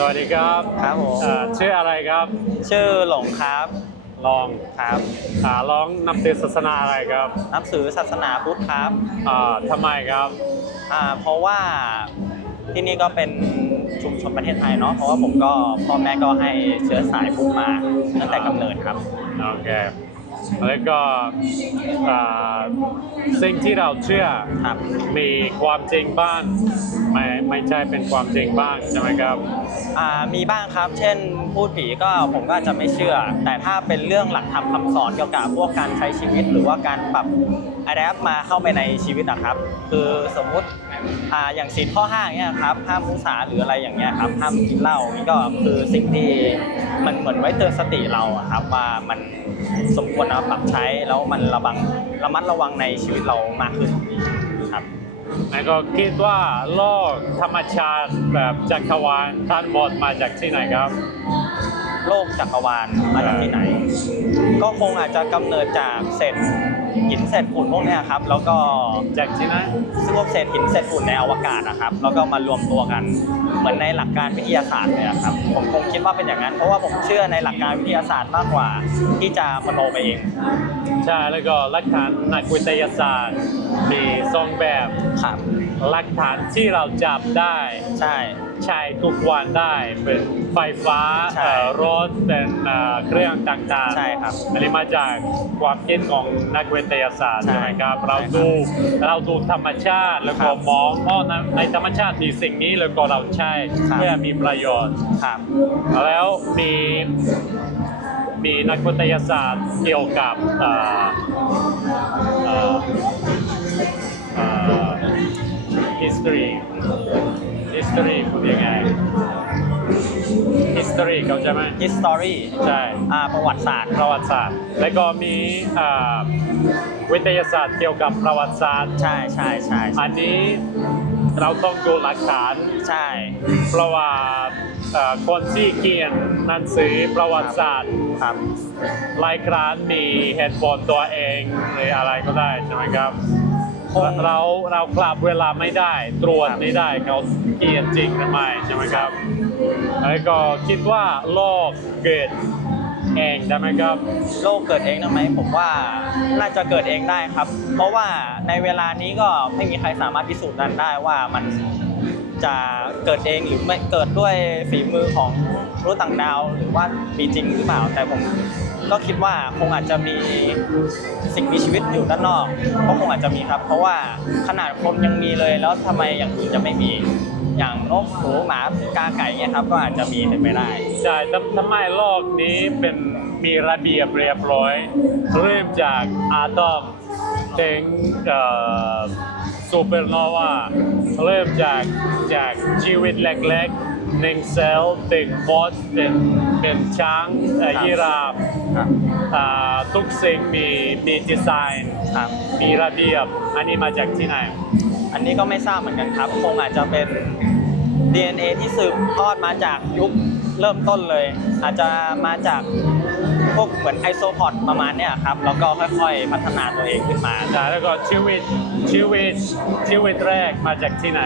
สวัสดีครับครับผม เอ่อชื่ออะไรครับชื่อหลงครับลองครับอ่าลองนับถือศาสนาอะไรครับนับถือศาสนาพุทธครับอ่าทำไมครับอ่าเพราะว่าที่นี่ก็เป็นชุมชนประเทศไทยเนาะเพราะว่าผมก็พ่อแม่ก็ให้เชื้อสายพุทธมาตั้งแต่กำเนิดครับ โอเค แล้วก็อ่าสิ่งที่เราเชื่อครับ มีความจริงบ้างไม่ไม่ใช่เป็นความจริงบ้างใช่ไหมครับ อ่ามีบ้างครับ เช่น พูดผีก็ผมก็อาจจะไม่เชื่อ แต่ถ้าเป็นเรื่องหลักธรรมคำสอนเกี่ยวกับพวกการใช้ชีวิต หรือว่าการปรับอะแดปมาเข้าไปในชีวิตนะครับ คือสมมุติ อ่าอย่างศีลข้อห้าอย่างเงี้ยครับห้ามมุสาหรืออะไรอย่างเงี้ยครับห้ามกินเหล้านี่ก็คือสิ่งที่มันเหมือนไว้เตือนสติเราอะครับว่ามันสมควรเอาปรับใช้แล้วมันระวังระมัดระวังในชีวิตเรามากขึ้นครับแล้วก็คิดว่าโลกธรรมชาติแบบจักรวาลทั้งหมดมาจากที่ไหนครับโลกจักรวาลมาจากที่ไหน ก็คงอาจจะกำเนิดจากเศษ หินเศษฝุ่นพวกนี้ครับแล้วก็จากใช่ไหมซึ่งพวกเศษหินเศษฝุ่นในอวกาศนะครับ แล้วก็มารวมตัวกันเหมือนในหลักการวิทยาศาสตร์เลยครับผมคงคิดว่าเป็นอย่างนั้น เพราะว่าผมเชื่อในหลักการวิทยาศาสตร์มากกว่าที่จะมโนไปเอง ใช่แล้วก็หลักฐานนักวิทยาศาสตร์มีสองแบบครับหลักฐานที่เราจับได้ ใช่ ใช้ทุกวันได้เป็นไฟฟ้าใช่เอ่อรถเป็นเอ่อเครื่องต่างๆใช่ครับอันนี้มาจากความคิดของนักวิทยาศาสตร์ใช่ใช่ไหมครับ เราใช่ครับดูเราดูธรรมชาติแล้วก็ครับมองว่าในในธรรมชาติมีสิ่งนี้แล้วก็เราใช้ครับ เพื่อมีประโยชน์ ครับ แล้วมีมีนักวิทยาศาสตร์เกี่ยวกับเอ่อเอ่อเอ่อ history history พูดยังไง history เข้าใจไหม history ใช่อ่าประวัติศาสตร์ ประวัติศาสตร์ แล้วก็มีเอ่อวิทยาศาสตร์เกี่ยวกับประวัติศาสตร์ ใช่ใช่ใช่อันนี้เราต้องดูหลักฐาน ใช่ เพราะว่าเอ่อคนที่เขียนหนังสือประวัติศาสตร์ครับหลายครั้งมีเหตุผลตัวเองหรืออะไรก็ได้ใช่ไหมครับคง เราเรากลับเวลาไม่ได้ตรวจไม่ได้เขาเกียนจริงทำไม่ใช่ไหมครับแล้วก็คิดว่าโลกเกิดเองได้ไหมครับ โลกเกิดเองได้ไหมผมว่าน่าจะเกิดเองได้ครับ เพราะว่าในเวลานี้ก็ไม่มีใครสามารถพิสูจน์นั้นได้ว่ามัน จะเกิดเองหรือไม่เกิดด้วยฝีมือของมนุษย์ต่างดาวหรือว่ามีจริงหรือเปล่า แต่ผมก็คิดว่าคงอาจจะมีสิ่งมีชีวิตอยู่ด้านนอกก็คงอาจจะมีครับ เพราะว่าขนาดคนยังมีเลยแล้วทำไมอย่างอื่นจะไม่มีอย่างนกหนูหมากาไก่เนี่ยครับก็อาจจะมีเป็นไปได้ใช่ทำทำไมโลกนี้เป็นมีระเบียบเรียบร้อย เริ่มจากอะตอมถึง ซูเปอร์โนวาเริ่มจากจากชีวิตเล็กๆหนึ่งเซลล์ถึงมดเป็นเป็นช้างเอ่อครับยีราฟครับ อ่าทุกสิ่งมีมีดีไซน์ครับ มีระเบียบ อันนี้มาจากที่ไหน อันนี้ก็ไม่ทราบเหมือนกันครับ คงอาจจะเป็น DNA ที่สืบทอดมาจากยุคเริ่มต้นเลย อาจจะมาจาก พวกเหมือนไอโซพอดประมาณเนี้ยครับแล้วก็ค่อยๆพัฒนาตัวเองขึ้นมาใช่แล้วก็ชีวิตชีวิตชีวิตแรกมาจากที่ไหน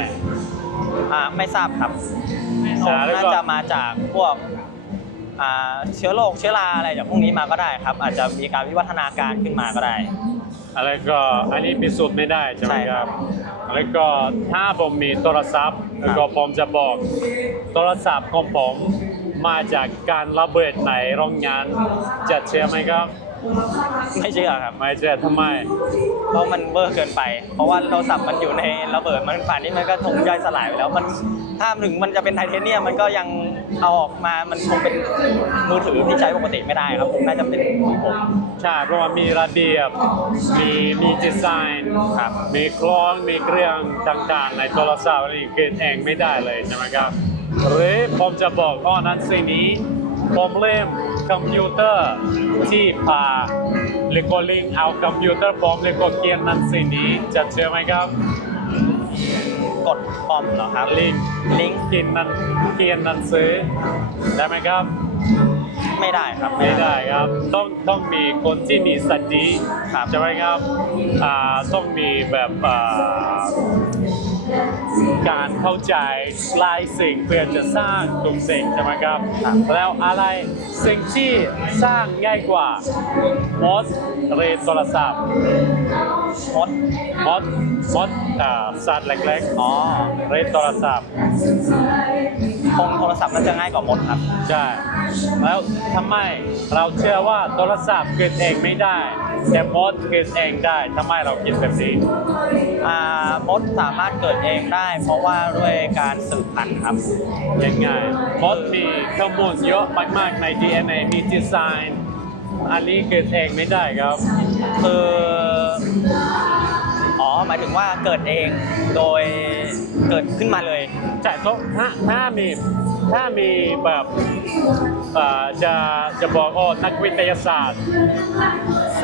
อ่าไม่ทราบครับใช่แล้วก็น่าจะมาจากพวกอ่าเชื้อโรคเชื้อราอะไรจากพวกนี้มาก็ได้ครับ อาจจะมีการวิวัฒนาการขึ้นมาก็ได้ อะไรก็อันนี้พิสูจน์ไม่ได้ใช่ไหมใช่คครัรับ บ แล้วก็ถ้าผมมีโทรศัพท์แล้วก็ผมจะบอกโทรศัพท์ของผม มาจากการระเบิดในโรงงานจะเชื่อไหมครับ ไม่เชื่อครับไม่เชื่อทำไม เพราะมันเวอร์เกินไป เพราะว่าโทรศัพท์มันอยู่ในระเบิดมันป่านนี้มันก็คงย่อยสลายไปแล้วมันถ้าถึงมันจะเป็นไทเทเนียมมันก็ยังเอาออกมามันคงเป็นมือถือที่ใช้ปกติไม่ได้ครับผมน่าจะเป็นของผมใช่เพราะว่ามีระเบียบมีมีดีไซน์ครับมีคล้องมีเครื่องต่างๆ ในโทรศัพท์นี่เกิดเองไม่ได้เลยใช่ไหมครับ หรือผมจะบอกอ๋อนั้นสิ่งนี้ ผมเล่มคอมพิวเตอร์ที่พาเลโกลิงเอาคอมพิวเตอร์ผมเลโกเขียนนั้นสิ่งนี้จะเชื่อไหมครับ กดคอมเหรอครับลิงลิงก์กินนั้นเขียนหนังสือได้ไหมครับ ไม่ได้ครับ ไม่ได้ครับ ต้องต้องมีคนที่มีสติครับใช่ไหมครับอ่าต้องมีแบบอ่า การเข้าใจหลายสิ่งเพื่อจะสร้างทุกสิ่งใช่ไหมครับ แล้วอะไรสิ่งที่สร้างง่ายกว่ามดเรียนโทรศัพท์มดมดมดอ่าสัตว์เล็กอ๋อๆเรียนโทรศัพท์คงโทรศัพท์น่าจะง่ายกว่ามดครับ ใช่ แล้วทำไมเราเชื่อว่าโทรศัพท์เกิดเองไม่ได้ แต่มดเกิดเองได้ทำไมเราคิดแบบนี้ อ่ามดสามารถเกิดเองได้ เพราะว่าด้วยการสืบพันธุ์ครับยังไงมดมีข้อมูลเยอะมากๆใน DNA มีดีไซน์อันนี้เกิดเองไม่ได้ครับ คืออ๋อหมายถึงว่าเกิดเองโดยเกิดขึ้นมาเลยใช่ถ้าถ้ามี ถ้ามีแบบจะจะบอกโอ้นักวิทยาศาสตร์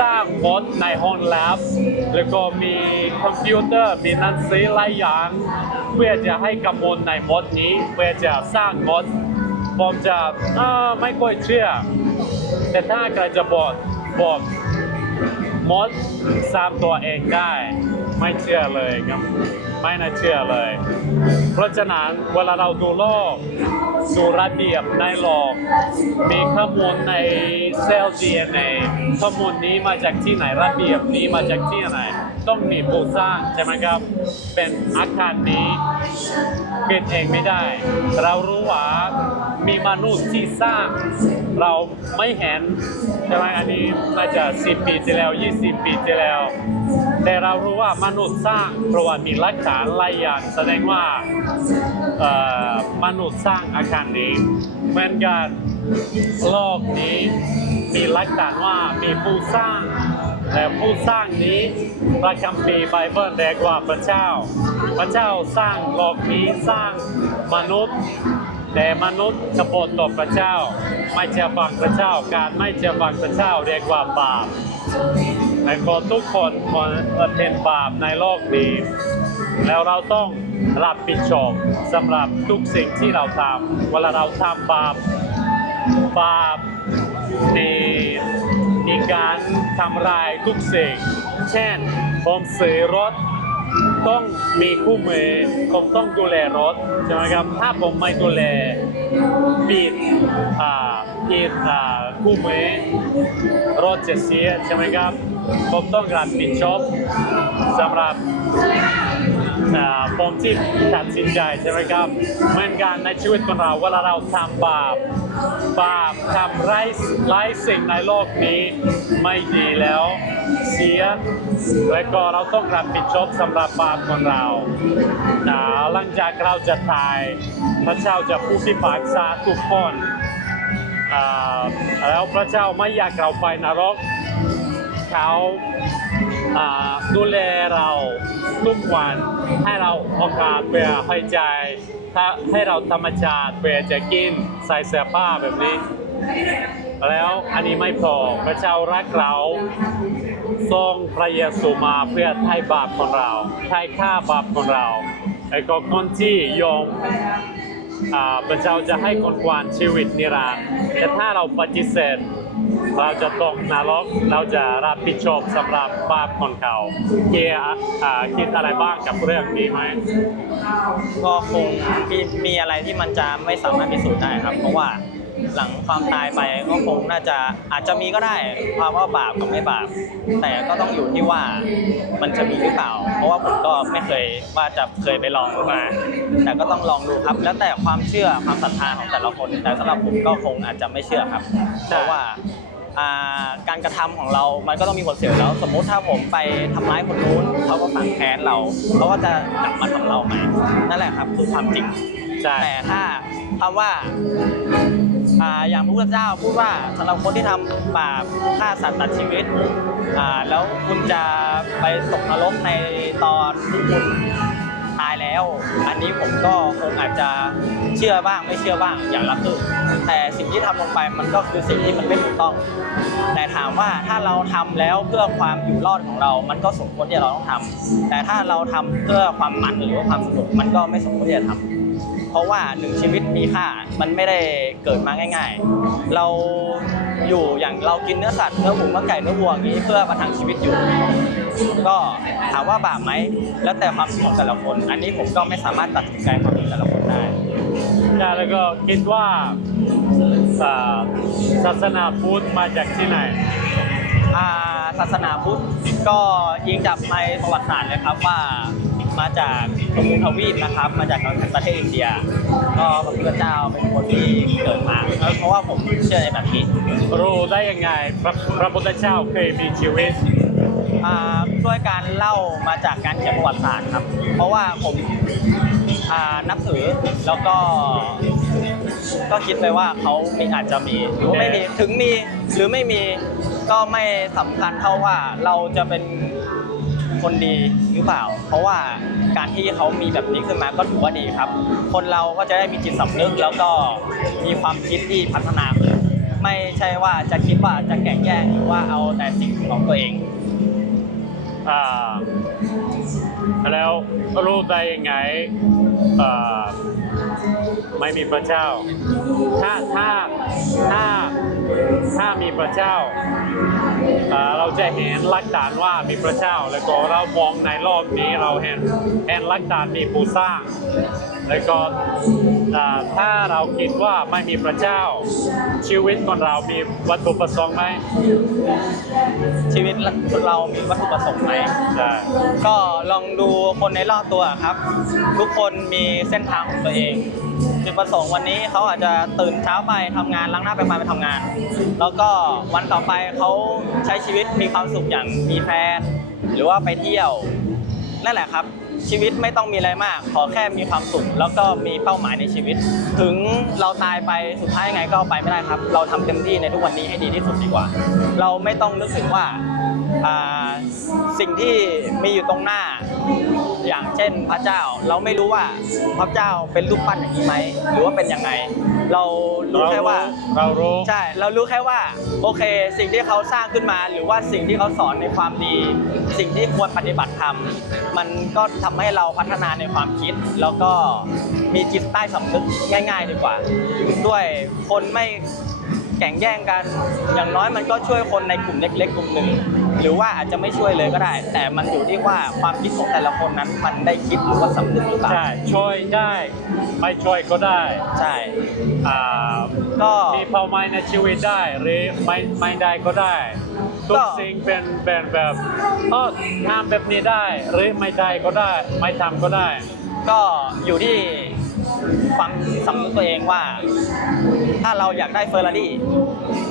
สร้างมดในห้องแลบแล้วก็มีคอมพิวเตอร์มีนังสือหลายอย่างเพื่อจะให้กำมลในมดนี้เพื่อจะสร้างมดผมจะไม่ค่อยเชื่อ แต่ถ้าใครจะบอกบอกมดสร้างตัวเองได้ ไม่เชื่อเลยครับ ไม่น่าเชื่อเลย เพราะฉะนั้นเวลาเราดูโลกดูระเบียบในโลก มีข้อมูลในเซลล์ DNA ข้อมูลนี้มาจากที่ไหนระเบียบนี้มาจากที่ไหน ต้องมีผู้สร้างใช่ไหมครับ เป็นอาคารนี้เกิดเองไม่ได้ เรารู้ว่ามีมนุษย์ที่สร้าง เราไม่เห็นใช่ไหมอันนี้น่าจะ 10 ปีที่แล้ว 20 ปีที่แล้ว แต่เรารู้ว่ามนุษย์สร้างเพราะว่ามีหลักฐานหลายอย่างแสดงว่ามนุษย์สร้างอาคารนี้เหมือนกันโลกนี้มีหลักฐานว่ามีผู้สร้างแต่ผู้สร้างนี้พระคัมภีร์ไบเบิลเรียกว่าพระเจ้า พระเจ้าสร้างโลกนี้สร้างมนุษย์ แต่มนุษย์กบฏต่อพระเจ้า ไม่เชื่อฟังพระเจ้า การไม่เชื่อฟังพระเจ้าเรียกว่าบาป แต่ก็ทุกคนมันเป็นบาปในโลกนี้ แล้วเราต้องรับผิดชอบสำหรับทุกสิ่งที่เราทำเวลาเราทำบาปบาปมีมีการทำลายทุกสิ่ง เช่นผมซื้อรถ ต้องมีคู่มือ ผมต้องดูแลรถใช่ไหมครับ ถ้าผมไม่ดูแลปิดอ่าปิดอ่าคู่มือรถจะเสียใช่ไหมครับ ผมต้องรับผิดชอบสำหรับ ผมที่ตัดสินใจใช่ไหมครับเหมือนกันในชีวิตของเราเวลาเราทำบาปบาปทำไร้ไร้สิ่งในโลกนี้ไม่ดีแล้ว เสียและก็เราต้องรับผิดชอบสำหรับบาปของเรานะหลังจากเราจะตายพระเจ้าจะผู้พิพากษาทุกคนแล้วพระเจ้าไม่อยากเราไปนรกเขา ดูแลเราทุกวันให้เราโอกาสเพื่อหายใจถ้าให้เราธรรมชาติเพื่อจะกินใส่เสื้อผ้าแบบนี้ แล้วอันนี้ไม่พอพระเจ้ารักเราทรงพระเยซูมาเพื่อไถ่บาปของเราไถ่ค่าบาปของเราแล้ก็คนที่ยอมพระเจ้าจะให้คนกวานชีวิตนิรันดร์แต่ถ้าเราปฏิเสธ เราจะตกนรกเราจะรับผิดชอบสำหรับบาปของเขาเกียร์คิดอะไรบ้างกับเรื่องนี้ไหมก็คงมีมีอะไรที่มันจะไม่สามารถพิสูจน์ได้ครับ เพราะว่า หลังความตายไปก็คงน่าจะอาจจะมีก็ได้ความว่าบาปกับไม่บาป แต่ก็ต้องอยู่ที่ว่ามันจะมีหรือเปล่า เพราะว่าผมก็ไม่เคยว่าจะเคยไปลองมา แต่ก็ต้องลองดูครับ แล้วแต่ความเชื่อความศรัทธาของแต่ละคน แต่สำหรับผมก็คงอาจจะไม่เชื่อครับ เพราะว่าอ่าการกระทำของเรา มันก็ต้องมีผลเสียอยู่แล้ว สมมุติถ้าผมไปทำร้ายคนนู้นเขาก็ฝังแค้นเราเขาก็จะกลับมาทำเราใหม่ นั่นแหละครับคือความจริงใช่แต่ถ้าคำว่า อย่างพระพุทธเจ้าพูดว่าสำหรับคนที่ทำบาปฆ่าสัตว์ตัดชีวิต แล้วคุณจะไปตกนรกในตอนที่คุณตายแล้ว อันนี้ผมก็คงอาจจะเชื่อบ้างไม่เชื่อบ้างอย่างละครึ่งแต่สิ่งที่ทำลงไปมันก็คือสิ่งที่มันไม่ถูกต้อง แต่ถามว่าถ้าเราทำแล้วเพื่อความอยู่รอดของเรา มันก็สมควรที่เราต้องทำแต่ถ้าเราทำเพื่อความมันหรือว่าความสนุกมันก็ไม่สมควรที่จะทำ เพราะว่าหนึ่งชีวิตมีค่ามันไม่ได้เกิดมาง่าย ๆ เราอยู่อย่างเรากินเนื้อสัตว์เนื้อหมูเนื้อไก่เนื้อวัวอย่างนี้เพื่อประทังชีวิตอยู่ ก็ถามว่าบาปไหมแล้วแต่ความคิดของแต่ละคน อันนี้ผมก็ไม่สามารถตัดสินใจความคิดแต่ละคนได้ใช่แล้วก็คิดว่าอ่าศาสนาพุทธมาจากที่ไหนอ่าศาสนาพุทธก็ยิงจับในประวัติศาสตร์เลยครับว่า มาจากตรงทวีปนะครับ มาจากประเทศอินเดีย ก็พระพุทธเจ้าเป็นคนที่เกิดมาเพราะว่าผมเชื่อในแบบนี้รู้ได้ยังไงพระพระพุทธเจ้าเคยมีชีวิตอ่าด้วยการเล่ามาจากการเขียนประวัติศาสตร์ครับ เพราะว่าผมอ่านับถือแล้วก็ ก็คิดไปว่าเขามีอาจจะมีหรือว่าไม่มีถึงมีหรือไม่มีก็ไม่สำคัญเท่าว่าเราจะเป็น คนดีหรือเปล่า เพราะว่าการที่เขามีแบบนี้ขึ้นมาก็ถือว่าดีครับ คนเราก็จะได้มีจิตสำนึกแล้วก็มีความคิดที่พัฒนาขึ้นไม่ใช่ว่าจะคิดว่าจะแข่งแย่งหรือว่าเอาแต่สิ่งของตัวเองอ่าแล้วรู้ได้ยังไงอ่าไม่มีพระเจ้า ถ้าถ้า ถ้ามีพระเจ้าอ่าเราจะเห็นหลักฐานว่ามีพระเจ้า แล้วก็เรามองในโลกนี้เราเห็นเห็นหลักฐานมีผู้สร้าง แล้วก็อ่าถ้าเราคิดว่าไม่มีพระเจ้า ชีวิตของเรามีวัตถุประสงค์ไหมชีวิตเรามีวัตถุประสงค์ไหมใช่ก็ลองดูคนในรอบตัวครับ ทุกคนมีเส้นทางของตัวเองจุด ประสงค์วันนี้เขาอาจจะตื่นเช้าไปทำงานล้างหน้าไปมาไปทำงาน แล้วก็วันต่อไปเขาใช้ชีวิตมีความสุขอย่างมีแฟนหรือว่าไปเที่ยวนั่นแหละครับ ชีวิตไม่ต้องมีอะไรมาก ขอแค่มีความสุขแล้วก็มีเป้าหมายในชีวิต ถึงเราตายไปสุดท้ายยังไงก็ไปไม่ได้ครับ เราทำเต็มที่ในทุกวันนี้ให้ดีที่สุดดีกว่า เราไม่ต้องนึกถึงว่าสิ่งที่มีอยู่ตรงหน้า อย่างเช่นพระเจ้าเราไม่รู้ว่าพระเจ้าเป็นรูปปั้นอย่างนี้ไหมหรือว่าเป็นยังไง เรารู้แค่ว่าเรารู้ใช่เรารู้แค่ว่าโอเค สิ่งที่เขาสร้างขึ้นมา หรือว่าสิ่งที่เขาสอนในความดี สิ่งที่ควรปฏิบัติธรรมมันก็ทำให้เราพัฒนาในความคิด แล้วก็มีจิตใต้สำนึกง่าย ๆ ดีกว่า ด้วยคนไม่ แข่งแย่งกัน อย่างน้อยมันก็ช่วยคนในกลุ่มเล็ก ๆ กลุ่มหนึ่งหรือว่าอาจจะไม่ช่วยเลยก็ได้ แต่มันอยู่ที่ว่าความคิดของแต่ละคนนั้นมันได้คิดหรือว่าสำนึกหรือเปล่าใช่ช่วยได้ ไม่ช่วยก็ได้ใช่อ่าก็มีเป้าหมายในชีวิตได้หรือไม่ไม่ได้ก็ได้ทุก็กสิ่งเป็นเป็นแบบเออทำแบบนี้ได้หรือไม่ได้ก็ได้ ไม่ทำก็ได้ ก็อยู่ที่ความ สำนึกตัวเองว่า ถ้าเราอยากได้เฟอร์รารี่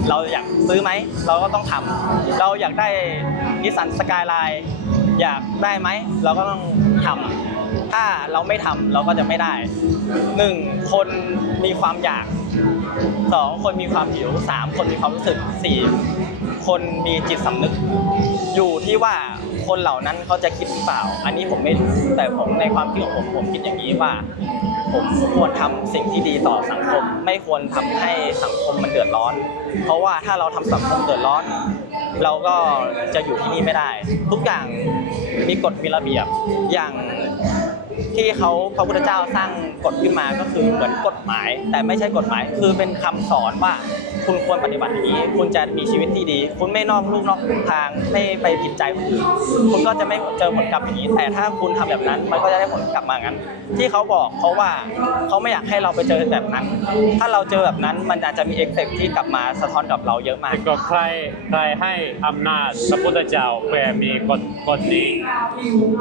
เราอยากซื้อไหม เราก็ต้องทำเราอยากได้นิสสันสกายไลน์อยากได้ไหม เราก็ต้องทำถ้าเราไม่ทำเราก็จะไม่ได้หนึ่งคนมีความอยากสองคนมีความหิวสามคนมีความรู้สึกสี่คนมีจิตสำนึก อยู่ที่ว่าคนเหล่านั้นเขาจะคิดหรือเปล่า อันนี้ผมไม่รู้แต่ผมในความคิดของผมผมคิดอย่างนี้ว่า ผมควรทำสิ่งที่ดีต่อสังคม ไม่ควรทำให้สังคมมันเดือดร้อน เพราะว่าถ้าเราทำสังคมเดือดร้อน เราก็จะอยู่ที่นี่ไม่ได้ ทุกอย่างมีกฎมีระเบียบอย่าง ที่เขาพระพุทธเจ้าสร้างกฎขึ้นมาก็คือเหมือนกฎหมาย แต่ไม่ใช่กฎหมาย คือเป็นคำสอนว่าคุณควรปฏิบัติอย่างนี้ คุณจะมีชีวิตที่ดี คุณไม่นอกลูกนอกทางไม่ไปผิดใจคนอื่นคุณก็จะไม่เจอผลกลับอย่างนี้ แต่ถ้าคุณทำแบบนั้นมันก็จะได้ผลกลับมางั้น ที่เขาบอกเพราะว่าเขาไม่อยากให้เราไปเจอแบบนั้น ถ้าเราเจอแบบนั้นมันอาจจะมีเอฟเฟกต์ที่กลับมาสะท้อนกับเราเยอะมากแล้วก็ใครใครให้อำนาจพระพุทธเจ้าแปรมีกฎกฎนี้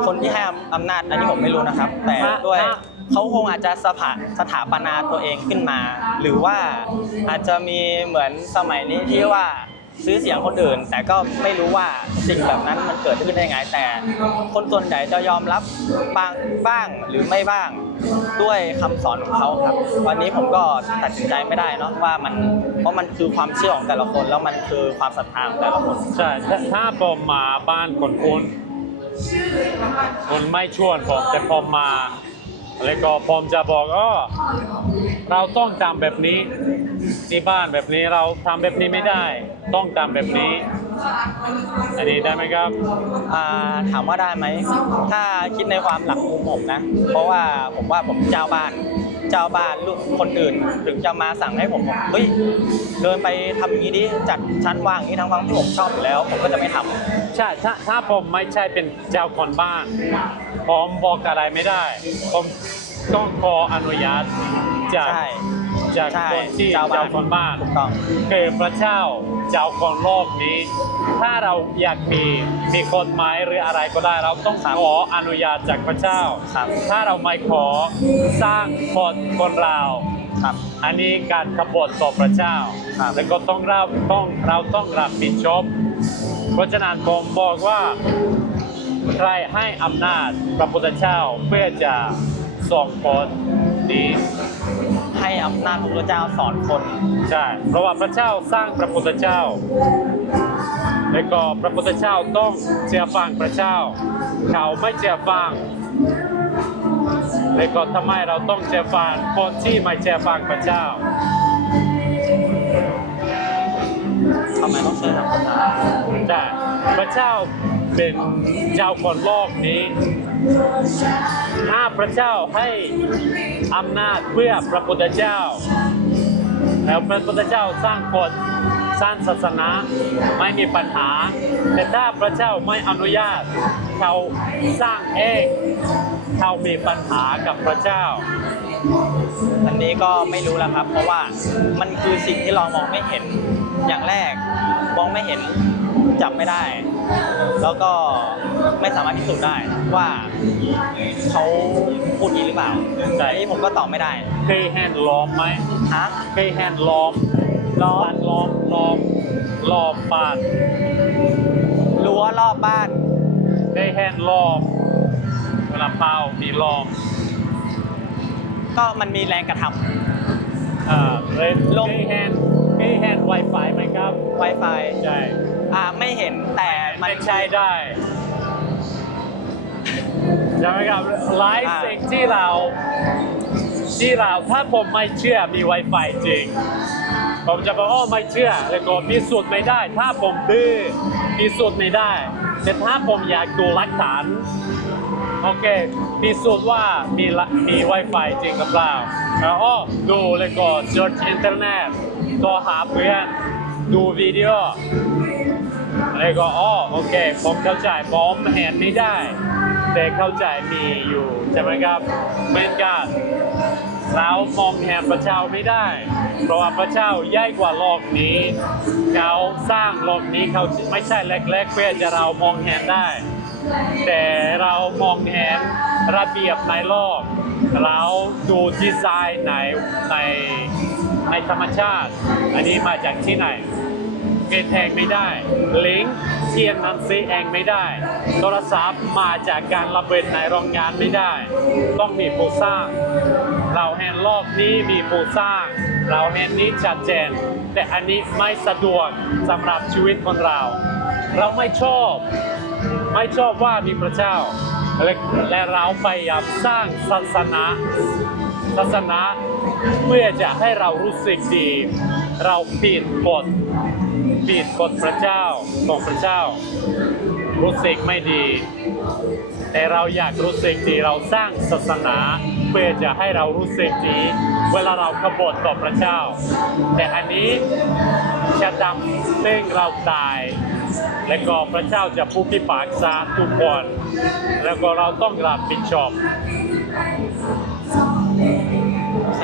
คนที่ให้อำนาจอันนี้ผมไม่รู้นะครับแต่ถ้าด้วยถ้าเขาคงอาจจะสถาสถาปนาตัวเองขึ้นมา หรือว่าอาจจะมีเหมือนสมัยนี้ที่ว่าซื้อเสียงคนอื่น แต่ก็ไม่รู้ว่าสิ่งแบบนั้นมันเกิดขึ้นได้ไงแต่ คนส่วนใหญ่จะยอมรับบางบ้างหรือไม่บ้างด้วยคำสอนของเขาครับ วันนี้ผมก็ตัดสินใจไม่ได้เนาะว่ามันเพราะมันคือความเชื่อของแต่ละคน แล้วมันคือความศรัทธาของแต่ละคนใช่ถ้าถ้าผมมาบ้านคนคุณ คนไม่ชวนผมแต่ผมมา แล้วก็ผมจะบอกอ๋อเราต้องทำแบบนี้ที่บ้านแบบนี้เราทำแบบนี้ไม่ได้ ต้องทำแบบนี้ อันนี้ได้ไหมครับ อ่าถามว่าได้ไหม ถ้าคิดในความหลักมุมผมนะ เพราะว่าผมว่าผมเจ้าบ้าน เจ้าบ้านลูกคนอื่นถึงจะมาสั่งให้ผมบอกเฮ้ยเดินไปทำอย่างนี้ดิจัดชั้นวางอย่างนี้ทั้งทั้งที่ผมชอบอยู่แล้ว ผมก็จะไม่ทำใช่ถ้าถ้าผมไม่ใช่เป็นเจ้าคนบ้าน ผมบอกอะไรไม่ได้ ผมต้องขออนุญาตจาก ใช่ จากใช่คนที่เจ้าบ้านเจ้าคนบ้าน ถูกต้อง คือพระเจ้าเจ้าของโลกนี้ ถ้าเราอยากมีมีกฎหมายหรืออะไรก็ได้เราต้องครับ ขออนุญาตจากพระเจ้า ครับถ้าเราไม่ขอสร้างคนคนเราครับ อันนี้การขบฏต่อพระเจ้าครับ แล้วก็ต้องเราต้องเราต้องรับผิดชอบเพราะฉะนั้นผมบอกว่า ใครให้อำนาจพระพุทธเจ้าเพื่อจะส่งคนดี ให้อำนาจพระพุทธเจ้าสอนคนใช่เพราะว่าพระเจ้าสร้างพระพุทธเจ้าแล้วก็พระพุทธเจ้าต้องเชื่อฟังพระเจ้า เขาไม่เชื่อฟังแล้วก็ทำไมเราต้องเชื่อฟังคนที่ไม่เชื่อฟังพระเจ้าทำไมต้องเชื่อทางพระเจ้าใช่พระเจ้าเป็นเจ้าคนโลกนี้ถ้า พระเจ้าให้อำนาจเพื่อพระพุทธเจ้า แล้วพระพุทธเจ้าสร้างกฎสร้างศาสนาไม่มีปัญหา แต่ถ้าพระเจ้าไม่อนุญาตเขาสร้างเองเขามีปัญหากับพระเจ้า อันนี้ก็ไม่รู้แล้วครับ เพราะว่ามันคือสิ่งที่เรามองไม่เห็นอย่างแรก มองไม่เห็นจับไม่ได้ แล้วก็ไม่สามารถพิสูจน์ได้ว่าเขาพูดจริงหรือเปล่าใช่ อันนี้ผมก็ตอบไม่ได้เคยเห็นล้อมไหมฮะเคยเห็นล้อมล้อมล้อมล้อมล้อมบ้านรั้วรอบบ้าน ได้แฮนด์ลอมเวลาเป่ามีลอมก็มันมีแรงกระทอ่าเลยลงได้แฮนด์ได้แฮนด์ Wi-Fi ไหมครับำ Wi-Fi ใช่ อ่าไม่เห็นแต่มันนใช้ได้ใช่ไหมครับหลายอ่าสิ่งที่เราที่เราถ้าผมไม่เชื่อมี Wi-Fi จริง ผมจะบอกอ๋อไม่เชื่อแล้วก็พิสูจน์ไม่ได้ ถ้าผมดื้อพิสูจน์ไม่ได้ แต่ถ้าผมอยากดูหลักฐานโอเคพิสูจน์ว่ามีละมี Wi-Fi จริงหรือเปล่าแล้วอ๋อดูแล้วก็ search อินเทอร์เน็ตก็หาเพื่อนดูวิดีโอ แล้วก็อ๋อโอเค ผมเข้าใจผมเห็นไม่ได้ แต่เข้าใจมีอยู่ใช่ไหมครับเหมือนกันเรามองเห็นพระเจ้าไม่ได้ เพราะว่าพระเจ้าใหญ่กว่าโลกนี้เขาสร้างโลกนี้เขาไม่ใช่เล็กๆเพื่อจะเรามองเห็นได้ แต่เรามองเห็นระเบียบในโลกเราดูดีไซน์ในในในธรรมชาติ อันนี้มาจากที่ไหน เกตแทงไม่ได้ ลิงเทียนนันซีเองไม่ได้ โทรศัพท์มาจากการระเบิดในโรงงานไม่ได้ ต้องมีผู้สร้าง เราเห็นโลกนี้มีผู้สร้าง เราเห็นนี้ชัดเจน แต่อันนี้ไม่สะดวกสำหรับชีวิตของเรา เราไม่ชอบ ไม่ชอบว่ามีพระเจ้า และเราพยายามสร้างศาสนาศาสนาเพื่อจะให้เรารู้สึกดี เราปิดกฎ ปิดกฎพระเจ้าของพระเจ้า รู้สึกไม่ดี แต่เราอยากรู้สึกดีเราสร้างศาสนาเพื่อจะให้เรารู้สึกดีเวลาเราขบฏต่อพระเจ้า แต่อันนี้จะทำซึ่งเราตาย และก็พระเจ้าจะผู้พิพากษาทุกคนแล้วก็เราต้องรับผิดชอบโอเค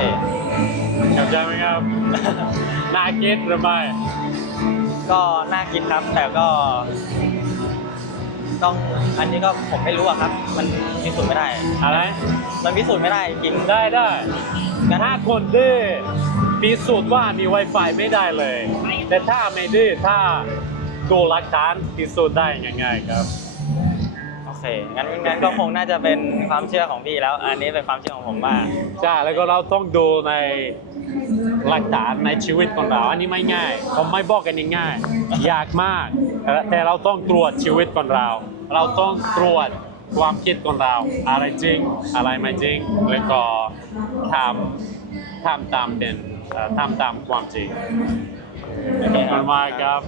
เข้าใจไหมครับ น่าคิดหรือไม่ ก็น่าคิดครับ แต่ก็ต้องอันนี้ก็ผมไม่รู้อะครับ มันพิสูจน์ไม่ได้ อะไร มันพิสูจน์ไม่ได้จริงได้ได้งั้นถ้าคนดื้อพิสูจน์ว่ามี Wi-Fi ไม่ได้เลย แต่ถ้าไม่ดื้อถ้าดูหลักฐานพิสูจน์ได้ง่ายๆครับ โอเคงั้นงั้นก็คงน่าจะเป็นความเชื่อของพี่แล้ว อันนี้เป็นความเชื่อของผมว่า ใช่ แล้วก็เราต้องดูใน หลักฐานในชีวิตของเรา อันนี้ไม่ง่าย ผมไม่บอกกันง่ายๆยากมาก แต่เราต้องตรวจชีวิตของเรา เราต้องตรวจความคิดของเรา อะไรจริง อะไรไม่จริง แล้วก็ทำทำตามเป็นเอ่อทำตามความจริงโอเคขอบคุณมากครับ